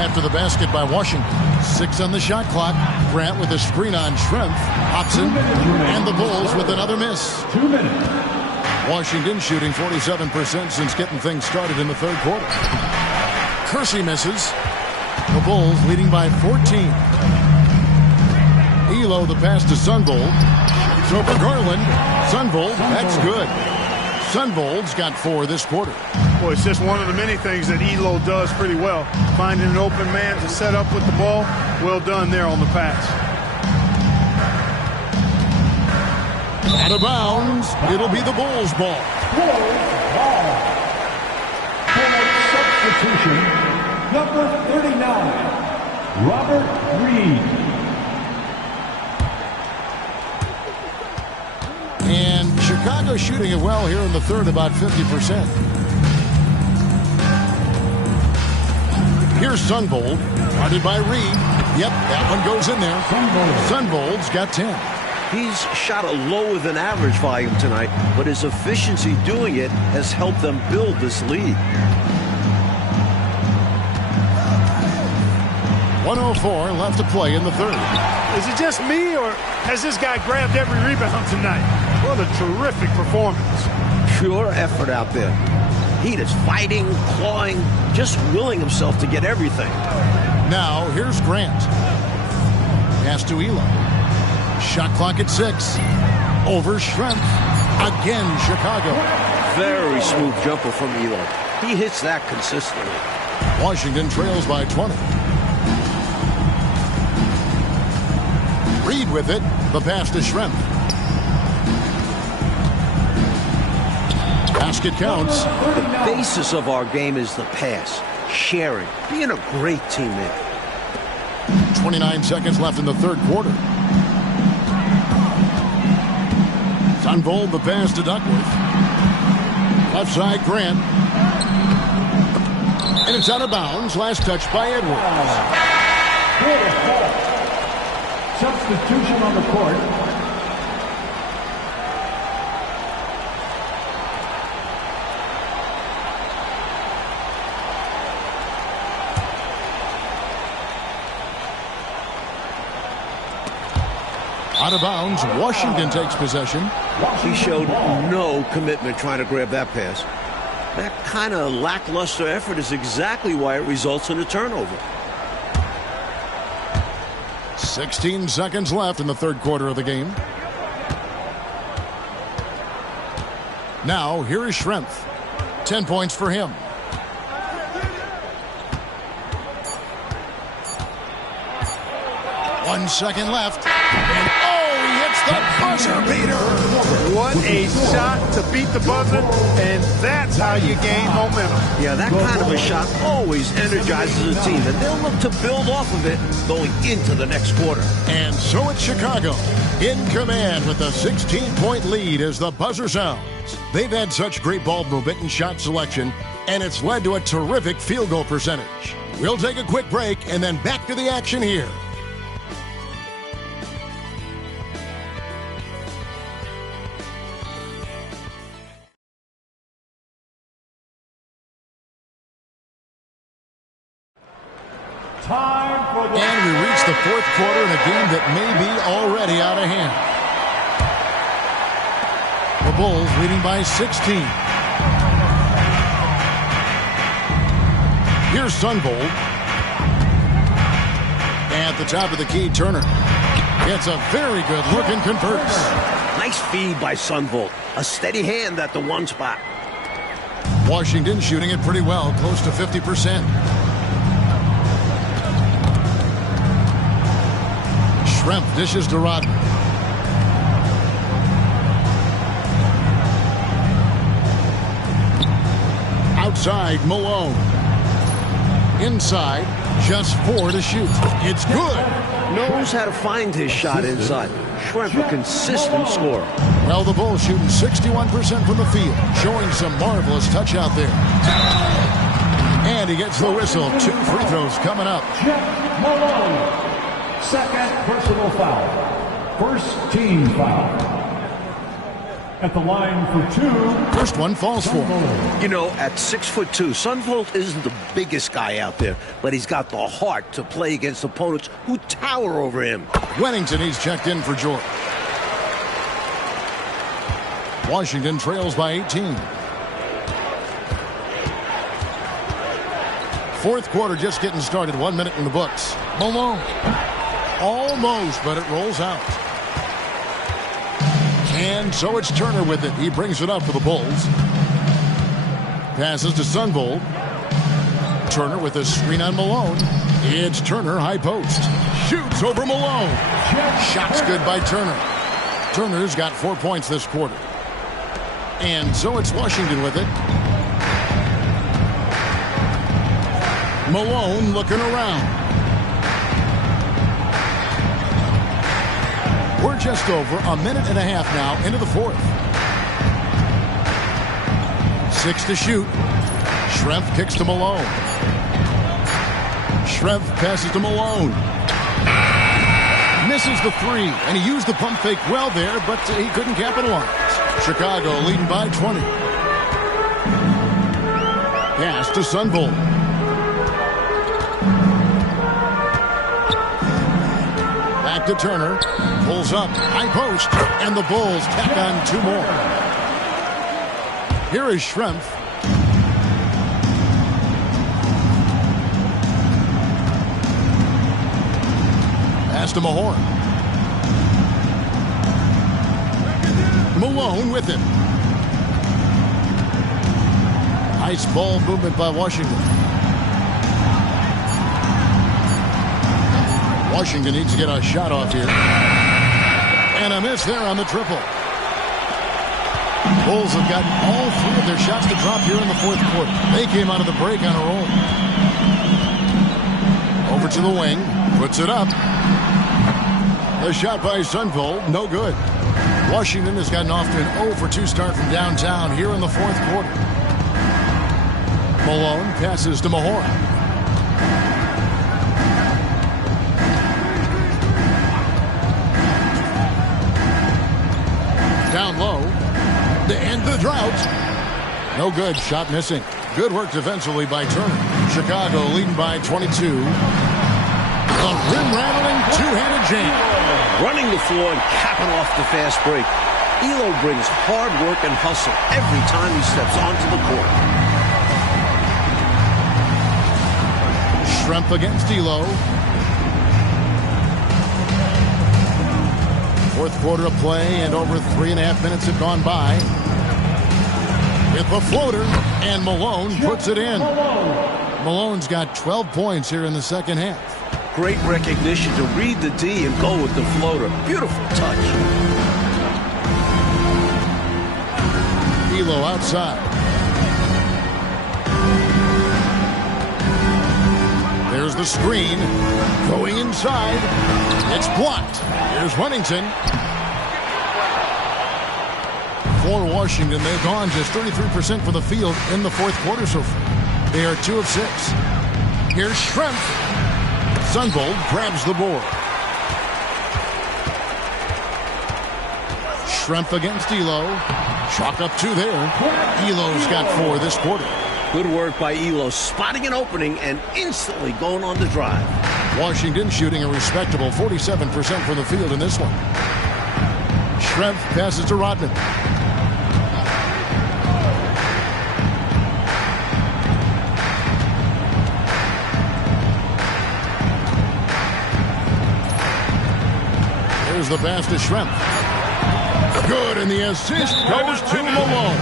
After the basket by Washington. 6 on the shot clock. Grant with a screen on Schrempf. Hobson. And the Bulls with another miss. 2 minutes. Washington shooting 47% since getting things started in the 3rd quarter. Kersey misses. The Bulls leading by 14. Elo, the pass to Sunvold. So for Garland. Sunvold, that's good. Sunvold's got 4 this quarter. Boy, it's just one of the many things that Elo does pretty well. Finding an open man to set up with the ball. Well done there on the pass. Out of bounds. It'll be the Bulls' ball. Substitution, number 39, Robert Reed. And Chicago shooting it well here in the 3rd, about 50%. Here's Sunvold, guarded by Reed. Yep, that one goes in there. Sunvold's got 10. He's shot a lower than average volume tonight, but his efficiency doing it has helped them build this lead. 1:04 left to play in the third. Is it just me, or has this guy grabbed every rebound tonight? What a terrific performance. Pure effort out there. He is fighting, clawing, just willing himself to get everything. Now, here's Grant. Pass to Elo. Shot clock at 6. Over Schrempf. Again, Chicago. Very smooth jumper from Elo. He hits that consistently. Washington trails by 20. Reed with it. The pass to Schrempf. Basket counts. The basis of our game is the pass, sharing, being a great teammate. 29 seconds left in the third quarter. Sunvold the pass to Duckworth. Left side, Grant. And it's out of bounds. Last touch by Edwards. Substitution on the court. Out of bounds, Washington takes possession. He showed no commitment trying to grab that pass. That kind of lackluster effort is exactly why it results in a turnover. 16 seconds left in the third quarter of the game. Now, here is Schrempf. 10 points for him. One second left. And he hits the buzzer beater. What a shot to beat the buzzer, and that's how you gain momentum. Yeah, that kind of a shot always energizes a team, and they'll look to build off of it going into the next quarter. And so it's Chicago in command with a 16-point lead as the buzzer sounds. They've had such great ball movement and shot selection, and it's led to a terrific field goal percentage. We'll take a quick break and then back to the action here. And we reach the fourth quarter in a game that may be already out of hand. The Bulls leading by 16. Here's Sunvold. At the top of the key, Turner. Gets a very good look and converts. Nice feed by Sunvold. A steady hand at the one spot. Washington shooting it pretty well, close to 50%. Schrempf dishes to Rodman. Outside, Malone. Inside, just 4 to shoot. It's good. Knows how to find his shot inside. Schrempf, a consistent scorer. Well, the Bulls shooting 61% from the field, showing some marvelous touch out there. And he gets the whistle. 2 free throws coming up. Jeff Malone. Second personal foul. First team foul. At the line for 2. First one falls for him. You know, at 6'2", Sunvold isn't the biggest guy out there, but he's got the heart to play against opponents who tower over him. Wennington, he's checked in for Jordan. Washington trails by 18. Fourth quarter just getting started. 1 minute in the books. Malone. Almost, but it rolls out. And so it's Turner with it. He brings it up for the Bulls. Passes to Sunvold. Turner with a screen on Malone. It's Turner, high post. Shoots over Malone. Shot's good by Turner. Turner's got 4 points this quarter. And so it's Washington with it. Malone looking around. We're just over a minute and a half now into the fourth. 6 to shoot. Schrempf kicks to Malone. Schrempf passes to Malone. misses the three, and he used the pump fake well there, but he couldn't capitalize. Chicago leading by 20. Pass to Sunvolt. Back to Turner. Pulls up. High post. And the Bulls tack on 2 more. Here is Schrempf. Pass to Mahorn. Malone with it. Nice ball movement by Washington. Washington needs to get a shot off here. And a miss there on the triple. Bulls have gotten all 3 of their shots to drop here in the 4th quarter. They came out of the break on a roll. Over to the wing. Puts it up. The shot by Sunvolt, no good. Washington has gotten off to an 0 for 2 start from downtown here in the 4th quarter. Malone passes to Mahorn. Down low to end the drought. No good. Shot missing. Good work defensively by Turner. Chicago leading by 22. A rim-rattling two-handed jam. Running the floor and capping off the fast break. Elo brings hard work and hustle every time he steps onto the court. Schrempf against Elo. 4th quarter of play, and over 3.5 minutes have gone by. With the floater, and Malone puts it in. Malone's got 12 points here in the 2nd half. Great recognition to read the D and go with the floater. Beautiful touch. Elo outside. There's the screen. Going inside. It's blocked. Here's Wennington. For Washington, they've gone just 33% for the field in the 4th quarter so far. They are 2 of 6. Here's Schrempf. Sunvolt grabs the board. Schrempf against Elo. Chalk up 2 there. Elo's got 4 this quarter. Good work by Elo, spotting an opening and instantly going on the drive. Washington shooting a respectable 47% from the field in this one. Schrempf passes to Rodman. Here's the pass to Schrempf. Good, and the assist goes to Malone.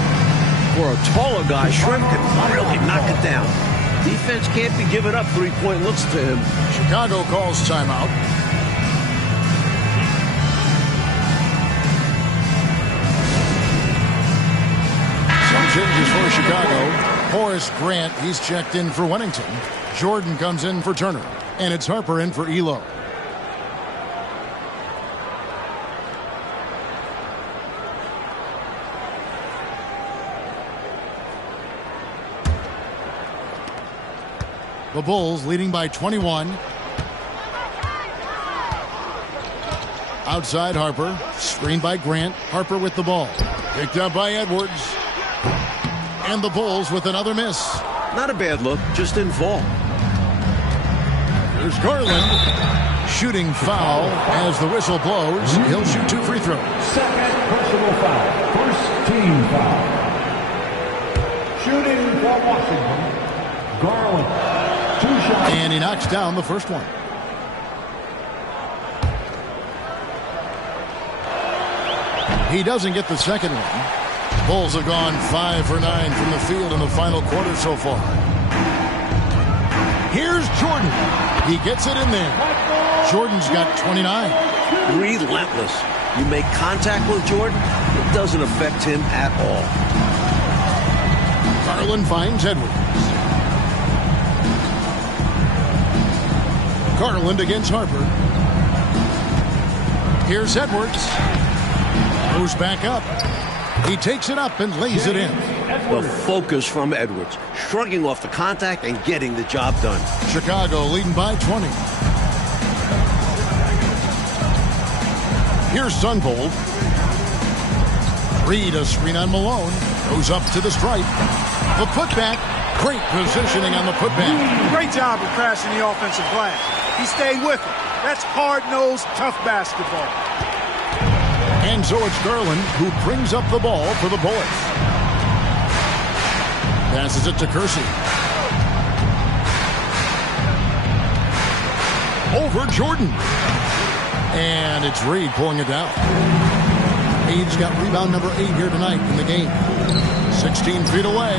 For a taller guy, Schrempf can really knock it down. Defense can't be giving up 3-point looks to him. Chicago calls timeout. Some changes for Chicago. Horace Grant, he's checked in for Wennington. Jordan comes in for Turner. And it's Harper in for Elo. The Bulls leading by 21. Outside Harper. Screened by Grant. Harper with the ball. Picked up by Edwards. And the Bulls with another miss. Not a bad look, just didn't fall. There's Garland. Shooting foul as the whistle blows. He'll shoot 2 free throws. 2nd personal foul. 1st team foul. Shooting for Washington. Garland. 2 shots. And he knocks down the first one. He doesn't get the second one. Bulls have gone 5 for 9 from the field in the final quarter so far. Here's Jordan. He gets it in there. Jordan's got 29. Relentless. You make contact with Jordan, it doesn't affect him at all. Garland finds Edwards. Garland against Harper. Here's Edwards. Goes back up. He takes it up and lays it in. The focus from Edwards, shrugging off the contact and getting the job done. Chicago leading by 20. Here's Sunvold. Reed, a screen on Malone. Goes up to the stripe. The putback. Great positioning on the putback. Great job of crashing the offensive glass. He stayed with it. That's hard-nosed, tough basketball. And so it's Garland who brings up the ball for the Bullets. Passes it to Kersey. Over Jordan. And it's Reed pulling it down. Reed's got rebound number 8 here tonight in the game. 16 feet away.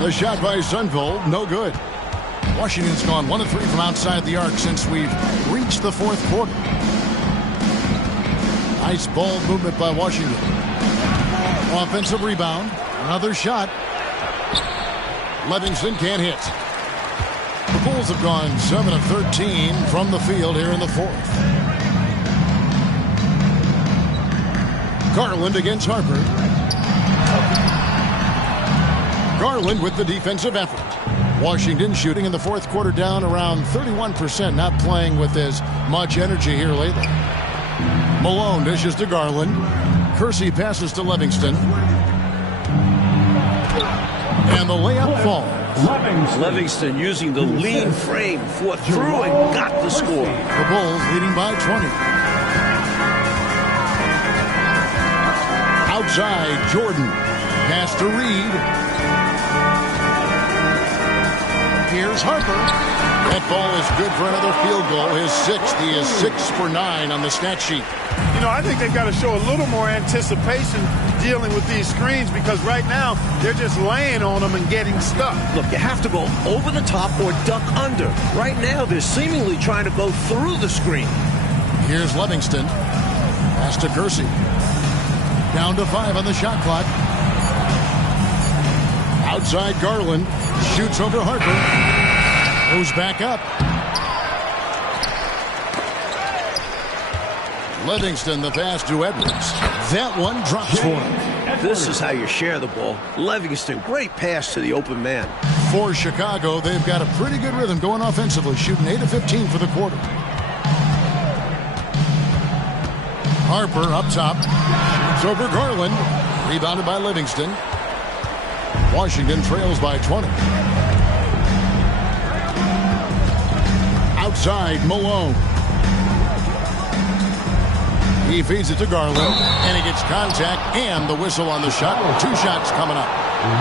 The shot by Sunvold, no good. Washington's gone 1 of 3 from outside the arc since we've reached the fourth quarter. Nice ball movement by Washington. Offensive rebound. Another shot. Livingston can't hit. The Bulls have gone 7 of 13 from the field here in the fourth. Garland against Harper. Garland with the defensive effort. Washington shooting in the fourth quarter down around 31%, not playing with as much energy here lately. Malone dishes to Garland. Kersey passes to Livingston. And the layup falls. Livingston using the lean frame, fought through and got the score. The Bulls leading by 20. Outside, Jordan. Pass to Reed. Here's Harper. That ball is good for another field goal. His 6th. He is 6 for 9 on the stat sheet. You know, I think they've got to show a little more anticipation dealing with these screens because right now they're just laying on them and getting stuck. Look, you have to go over the top or duck under. Right now, they're seemingly trying to go through the screen. Here's Livingston. Pass to Kersey. Down to 5 on the shot clock. Outside Garland. Shoots over Harper. Goes back up. Livingston, the pass to Edwards. That one drops for him. This is how you share the ball. Livingston, great pass to the open man. For Chicago, they've got a pretty good rhythm going offensively, shooting 8 of 15 for the quarter. Harper up top. Shoots over Garland. Rebounded by Livingston. Washington trails by 20. Outside, Malone. He feeds it to Garland, and he gets contact and the whistle on the shot. 2 shots coming up.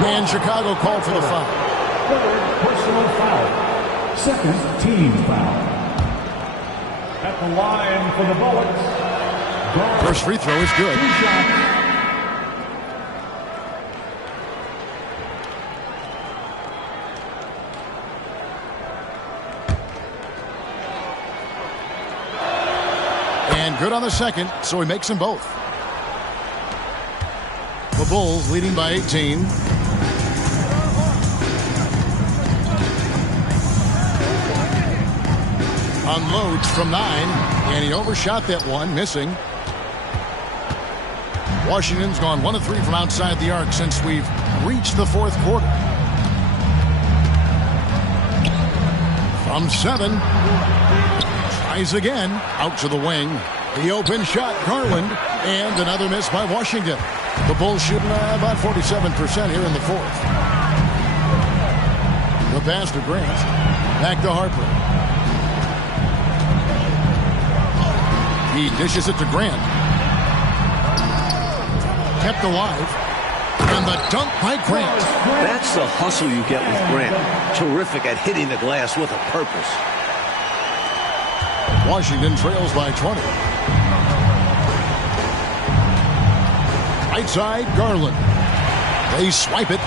And Chicago called for the foul. Third personal foul. Second team foul. At the line for the Bullets. First free throw is good. 2 shots. Good on the second, so he makes them both. The Bulls leading by 18. Unloads from 9, and he overshot that one, missing. Washington's gone 1 of 3 from outside the arc since we've reached the fourth quarter. From 7. Tries again, out to the wing. The open shot, Garland, and another miss by Washington. The Bulls shooting about 47% here in the fourth. The pass to Grant. Back to Harper. He dishes it to Grant. Kept alive. And the dunk by Grant. That's the hustle you get with Grant. Terrific at hitting the glass with a purpose. Washington trails by 20. Right side, Garland. They swipe it.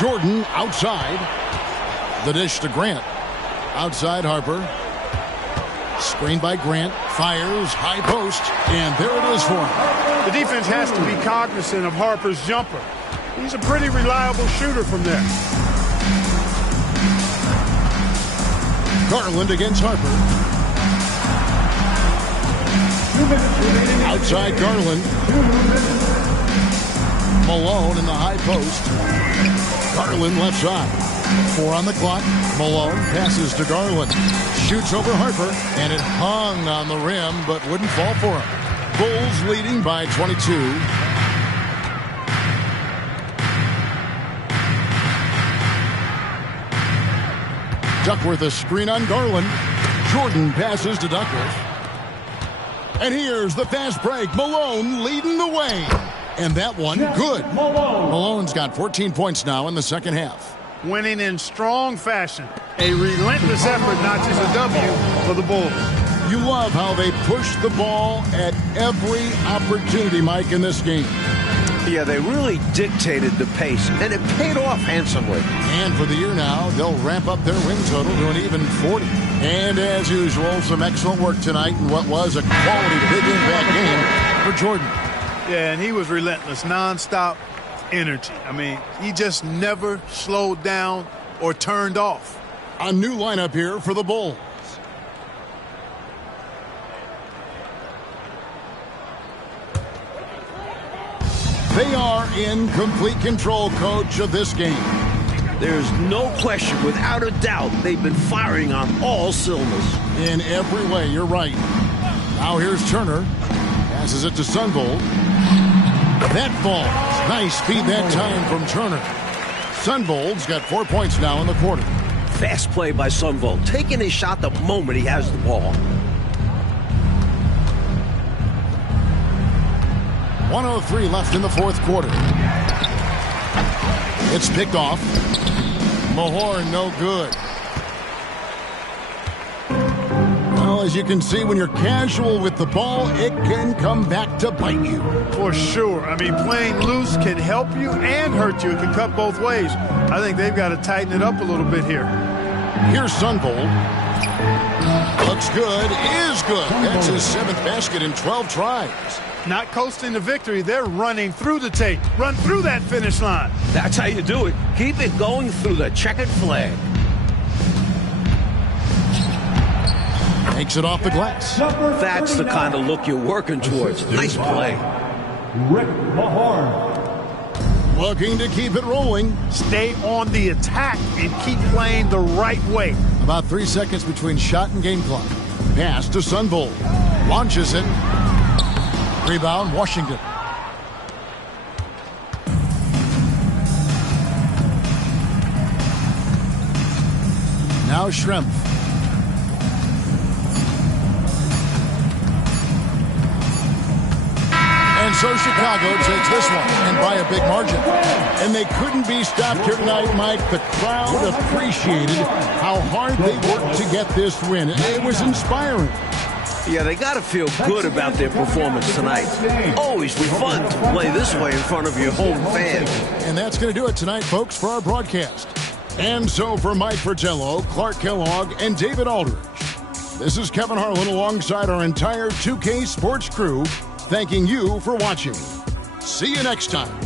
Jordan outside. The dish to Grant. Outside Harper. Screen by Grant. Fires. High post. And there it is for him. The defense has to be cognizant of Harper's jumper. He's a pretty reliable shooter from there. Garland against Harper. Outside Garland. Malone in the high post. Garland left side. 4 on the clock. Malone passes to Garland. Shoots over Harper, and it hung on the rim, but wouldn't fall for him. Bulls leading by 22. Duckworth a screen on Garland. Jordan passes to Duckworth. And here's the fast break. Malone leading the way. And that one, good. Malone's got 14 points now in the second half. Winning in strong fashion. A relentless effort notches a W for the Bulls. You love how they push the ball at every opportunity, Mike, in this game. Yeah, they really dictated the pace, and it paid off handsomely. And for the year now, they'll ramp up their win total to an even 40. And as usual, some excellent work tonight in what was a quality big impact game for Jordan. Yeah, and he was relentless, nonstop energy. I mean, he just never slowed down or turned off. A new lineup here for the Bulls. They are in complete control, coach, of this game. There's no question, without a doubt, they've been firing on all cylinders. In every way, you're right. Now here's Turner. Passes it to Sunvold. That falls. Nice speed that time from Turner. Sunvold's got 4 points now in the quarter. Fast play by Sunvold, taking his shot the moment he has the ball. 1:03 left in the fourth quarter. It's picked off. Mahorn, no good. Well, as you can see, when you're casual with the ball, it can come back to bite you. For sure. I mean, playing loose can help you and hurt you. It can cut both ways. I think they've got to tighten it up a little bit here. Here's Sunvold. Looks good, is good. That's his 7th basket in 12 tries. Not coasting to victory, they're running through the tape. Run through that finish line. That's how you do it. Keep it going through the checkered flag. Takes it off the glass. That's the kind of look you're working towards. Nice play. Rick Mahorn. Looking to keep it rolling. Stay on the attack and keep playing the right way. About 3 seconds between shot and game clock. Pass to Sunvold. Launches it. Rebound, Washington. Now Schrempf. And so Chicago takes this one, and by a big margin. And they couldn't be stopped here tonight, Mike. The crowd appreciated how hard they worked to get this win. It was inspiring. Yeah, they got to feel good about their performance tonight. Always be fun to play this way in front of your home fans. And that's going to do it tonight, folks, for our broadcast. And so for Mike Fratello, Clark Kellogg, and David Aldridge, this is Kevin Harlan alongside our entire 2K Sports crew, thanking you for watching. See you next time.